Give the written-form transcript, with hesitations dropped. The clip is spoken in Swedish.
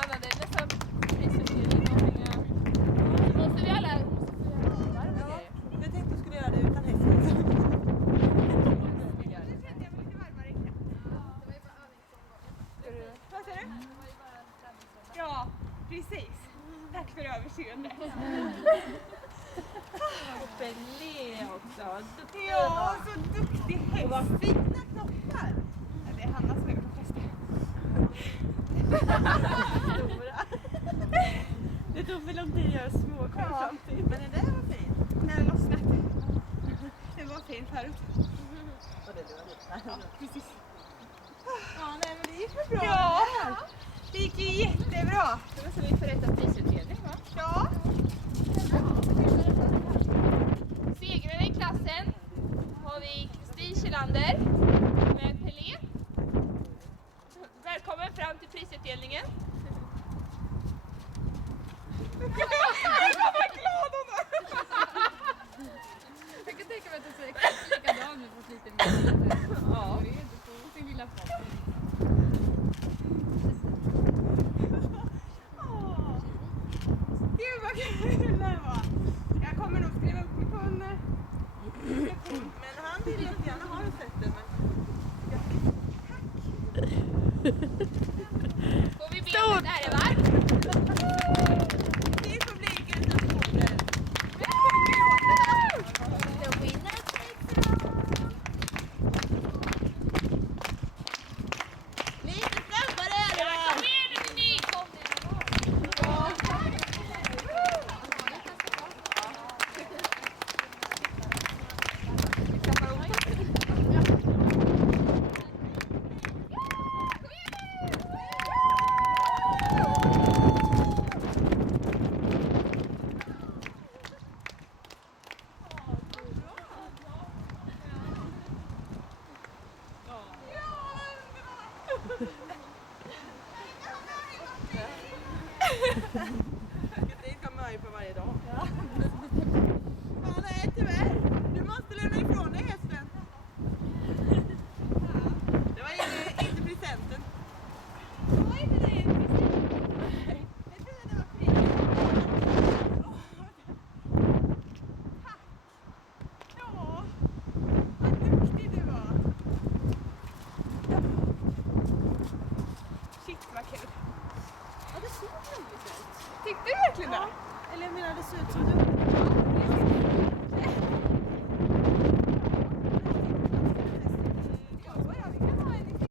Anna, det är nästan prisutdelning och hänga. Så måste vi alla varva grejer. Jag tänkte du skulle göra det utan hästen. Vad säger du? Ja, precis. Tack för överseende. Och Belé också. Duktig. Ja, så duktig häst. Och vad fina knoppar. Ja, det är Hanna som är på festen. Det tog för lång tid att göra små samtidigt. Men det där var fint. När det lossnade. Det var fint förut. Och det var lite. Ja, precis. Ja, nej men det gick väl bra. Ja. Det gick ju jättebra. Det var så vi förrättar prisutdelning, va? Ja. Segrare i klassen har vi Kristin Kjellander med Pelé. Välkommen fram till prisutdelningen. Vad glad hon är. Jag kan tänka mig att det är exakt likadan men fast lite mer. Ja. Redo på sin lilla form. Gud vad kul det här var. Jag kommer nog skriva upp mig på en lektion. Men han vill jättegärna ha receptet. Får vi be om ett ärevarv? Till publiken som kommer. The winner takes it all. Lite snabbare är det va? Kom igen nu ni! Kom Det ska man ju på varje dag. Ja, nej tyvärr. Du måste lämna ifrån dig hästen. Det var inte presenten. Vad är det där? Jag trodde det var fri. Ja, vad duktig du var. Shit vad kul. Ja, det såg roligt ut. Tyckte du verkligen det? Eller jag menar det ser ut som du